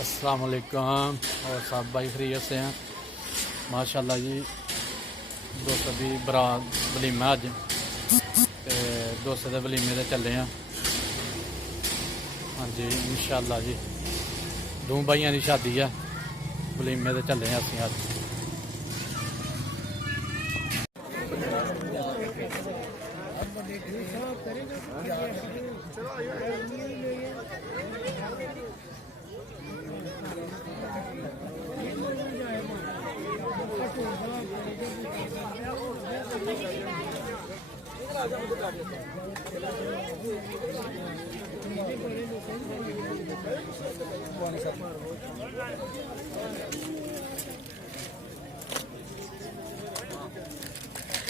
अस्सलाम वालेकुम। और सब भाई खैरियत से हैं माशाल्लाह जी। दोस्त भी बरात वलीमा अज ते दोस्त के वलीमे ते चले हैं। हाँ जी इंशाल्लाह जी दो भाइयों की शादी है, वलीमे ते चले हैं असीं अज।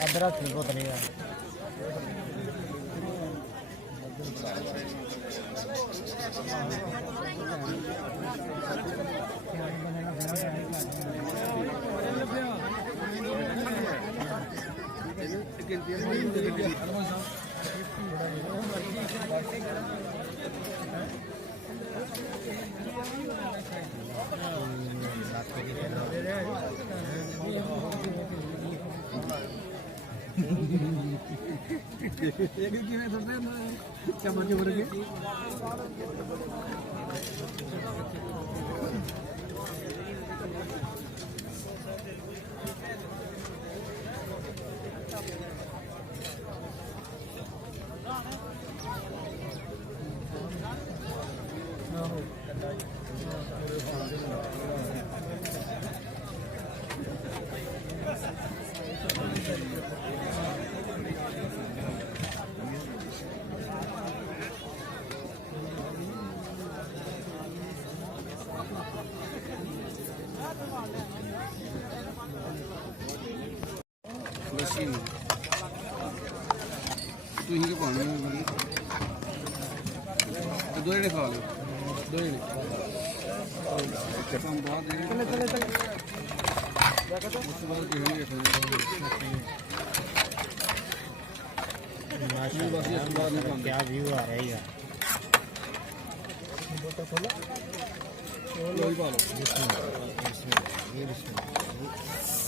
अदरक ठीक होता नहीं है। मशीन ਤੁਸੀਂ ਕੀ ਪਾਉਣਾ ਤੇ ਦੋ ਜਣੇ ਖਾ ਲਓ, ਦੋ ਜਣੇ ਕੰਮ ਬਾਅਦ ਦੇ ਚਲੇ ਚਲੇ ਚਲੇ ਉਸ ਤੋਂ ਬਾਅਦ ਕਿਹਨੇ ਵੇਖਣਾ क्या व्यू आ रहा है यार। ਲੋਈ ਪਾ ਲਓ। बिस्मिल्लाह, बिस्मिल्लाह, ये बिस्मिल्लाह।